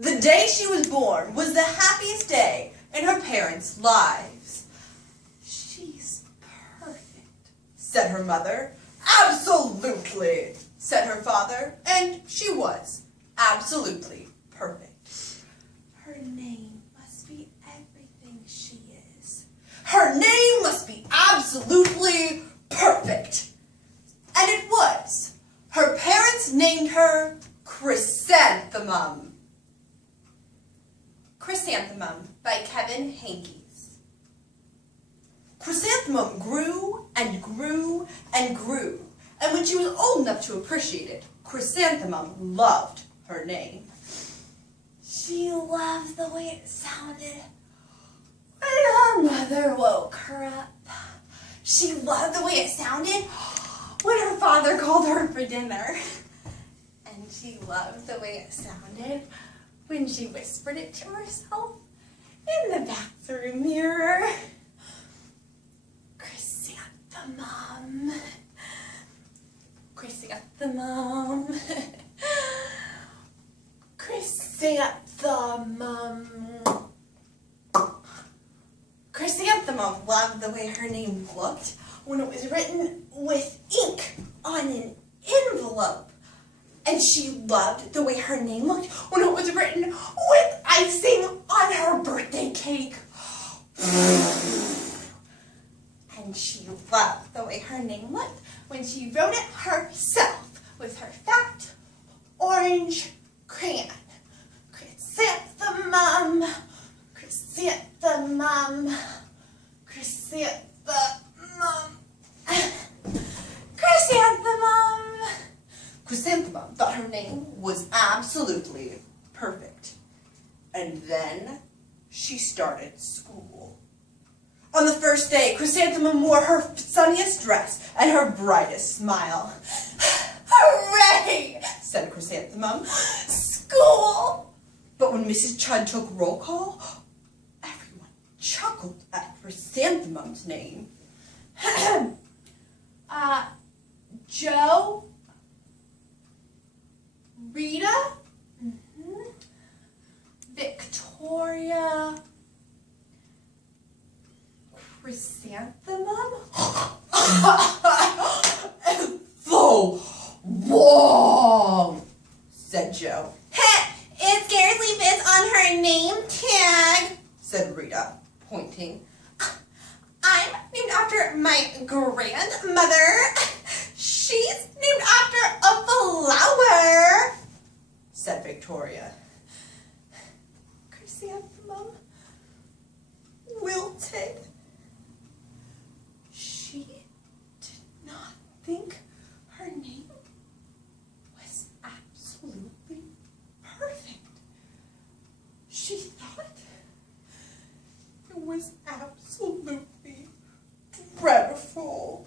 The day she was born was the happiest day in her parents' lives. "She's perfect," said her mother. "Absolutely," said her father, and she was absolutely perfect. "Her name must be everything she is. Her name must be absolutely perfect." And it was. Her parents named her Chrysanthemum. Chrysanthemum by Kevin Henkes. Chrysanthemum grew and grew and grew, and when she was old enough to appreciate it, Chrysanthemum loved her name. She loved the way it sounded when her mother woke her up. She loved the way it sounded when her father called her for dinner. And she loved the way it sounded when she whispered it to herself in the bathroom mirror. Chrysanthemum. Chrysanthemum. Chrysanthemum. Chrysanthemum loved the way her name looked when it was written with ink on an envelope. And she loved the way her name looked when it was written with icing on her birthday cake. And she loved the way her name looked when she wrote it herself with her fat orange crayon. Chrysanthemum, chrysanthemum, chrysanthemum, chrysanthemum. Chrysanthemum thought her name was absolutely perfect. And then she started school. On the first day, Chrysanthemum wore her sunniest dress and her brightest smile. "Hooray!" said Chrysanthemum. "School!" But when Mrs. Chud took roll call, everyone chuckled at Chrysanthemum's name. Joe? Rita? Victoria? Chrysanthemum? So long, said Joe. "It scarcely fits on her name tag," said Rita, pointing. "I'm named after my grandmother. She's named after a flower," said Victoria. Chrysanthemum wilted. She did not think her name was absolutely perfect. She thought it was absolutely dreadful.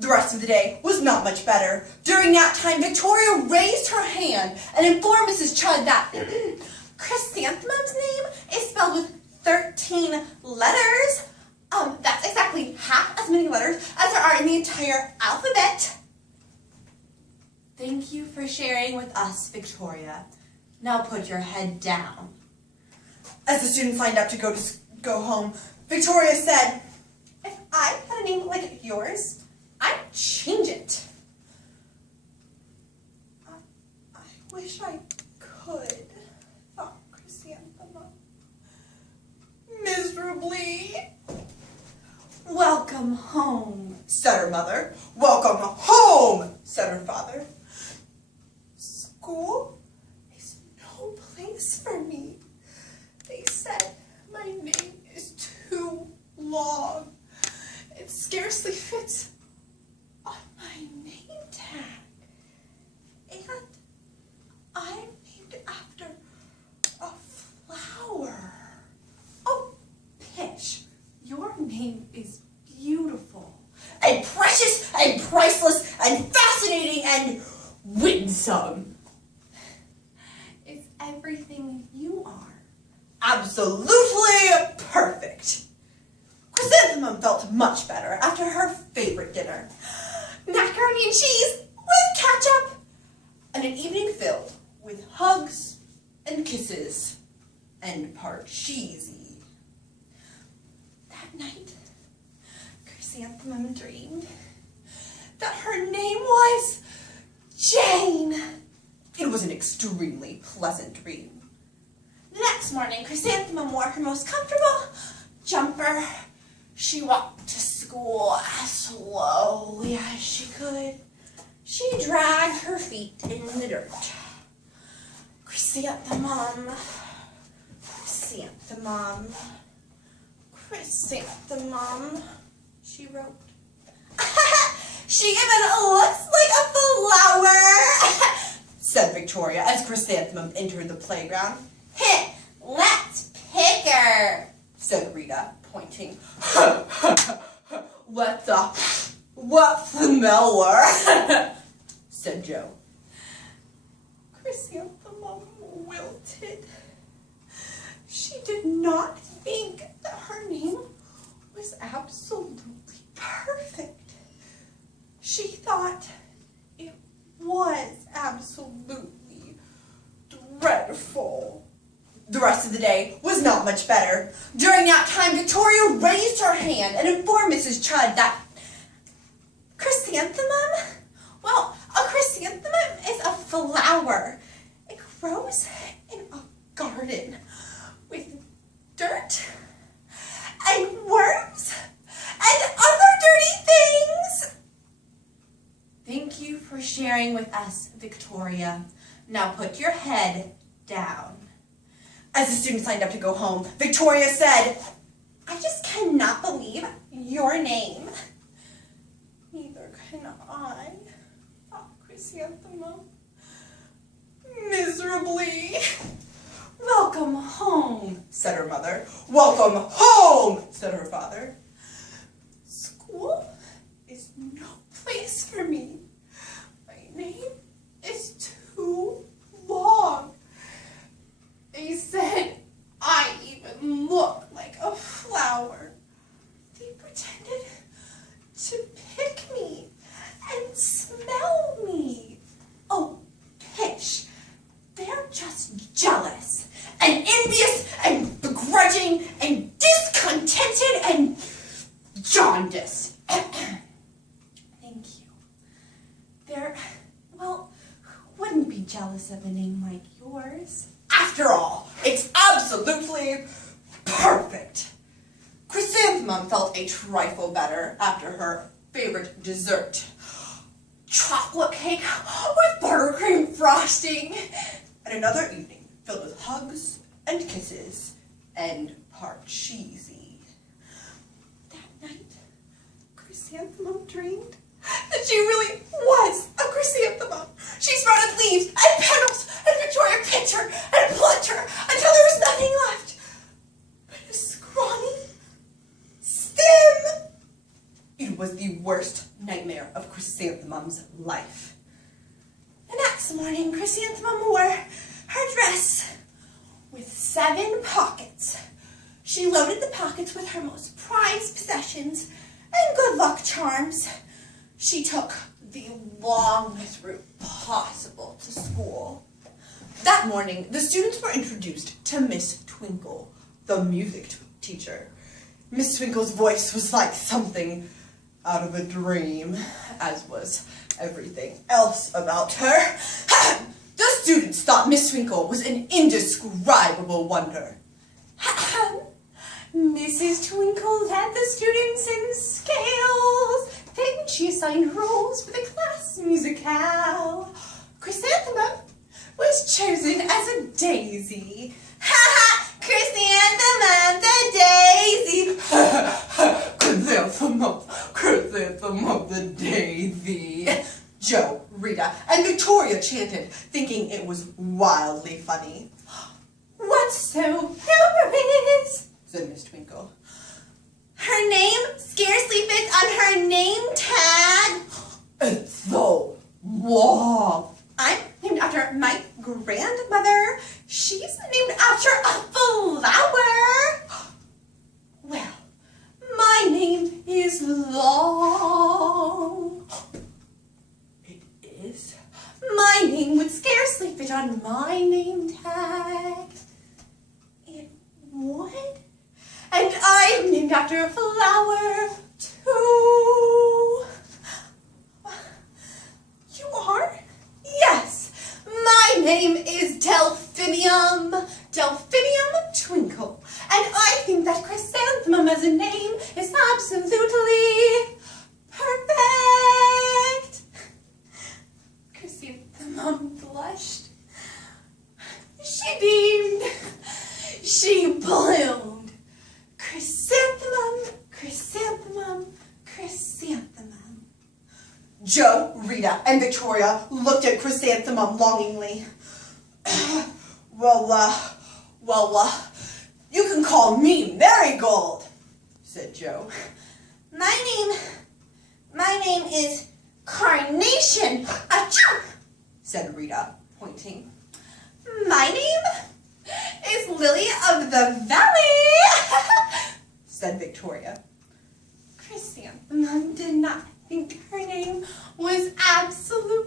The rest of the day was not much better. During nap time, Victoria raised her hand and informed Mrs. Chud that Chrysanthemum's name is spelled with 13 letters. That's exactly half as many letters as there are in the entire alphabet. "Thank you for sharing with us, Victoria. Now put your head down." As the students lined up to go home, Victoria said, "If I had a name like yours, I'd change it." I wish I could, thought Chrysanthemum miserably. "Welcome home," said her mother. "Welcome home," said her father. "School is no place for me. They said my name is too long. It scarcely fits on my name tag. And I'm named after a flower." "Oh, Pitch, your name is beautiful and precious and priceless and fascinating and winsome. It's everything you are. Absolutely perfect." Chrysanthemum felt much better after her favorite dinner. Macaroni and cheese with ketchup, and an evening filled with hugs and kisses and part cheesy. That night, Chrysanthemum dreamed that her name was Jane. It was an extremely pleasant dream. The next morning, Chrysanthemum wore her most comfortable jumper. She walked to school as slowly as she could. She dragged her feet in the dirt. Chrysanthemum, Chrysanthemum, Chrysanthemum, she wrote. She even looks like a flower, said Victoria as Chrysanthemum entered the playground. Let's pick her, said Rita, pointing. What's the matter? said Joe. Chrysanthemum wilted. She did not think that her name was absolutely perfect. She thought it was absolutely dreadful. The rest of the day was not much better. During that time, Victoria raised her hand and informed Mrs. Chudd that chrysanthemum? Well, a chrysanthemum is a flower. It grows in a garden with dirt and worms and other dirty things. Thank you for sharing with us, Victoria. Now put your head down. As the students lined up to go home, Victoria said, I just cannot believe your name. Neither can I, thought Chrysanthemum. Miserably. Welcome home, said her mother. Welcome home, said her father. School is no place for me. My name is too long. They said I even look like a flower. They pretended to pick me and smell me. Oh, pish. They're just jealous and envious and begrudging and discontented and jaundiced. Thank you. They're, well, who wouldn't be jealous of a name like yours? After all, it's absolutely perfect. Chrysanthemum felt a trifle better after her favorite dessert, chocolate cake with buttercream frosting, and another evening filled with hugs and kisses and part cheesy. That night, Chrysanthemum dreamed that she really was a chrysanthemum. She sprouted leaves and petals, and Victoria picked her and plucked her until there was nothing left but a scrawny stem. It was the worst nightmare of Chrysanthemum's life. The next morning, Chrysanthemum wore her dress with 7 pockets. She loaded the pockets with her most prized possessions and good luck charms. She took the longest route possible to school. That morning, the students were introduced to Miss Twinkle, the music teacher. Miss Twinkle's voice was like something out of a dream, as was everything else about her. The students thought Miss Twinkle was an indescribable wonder. Mrs. Twinkle led the students in scales. Then she assigned roles for the class musicale. Chrysanthemum was chosen as a daisy. Chrysanthemum the daisy. Chrysanthemum the daisy. Joe, Rita, and Victoria chanted, thinking it was wildly funny. What's so hilarious? Said Miss Twinkle. Her name scarcely fits on her name tag. It's so long. I'm named after my grandmother. She's named after a flower. Well, my name is long. It is? My name would scarcely fit on my name tag. after a flower, too. You are? Yes. My name is Delphinium. Delphinium Twinkle. And I think that Chrysanthemum as a name is absolutely perfect. Chrysanthemum blushed. She beamed. She bloomed. Chrysanthemum, chrysanthemum, chrysanthemum. Joe, Rita, and Victoria looked at Chrysanthemum longingly. Well, you can call me Marigold, said Joe. My name is Carnation, achoo, said Rita, pointing. My name is Lily of the Valley, said Victoria. Chrysanthemum did not think her name was absolutely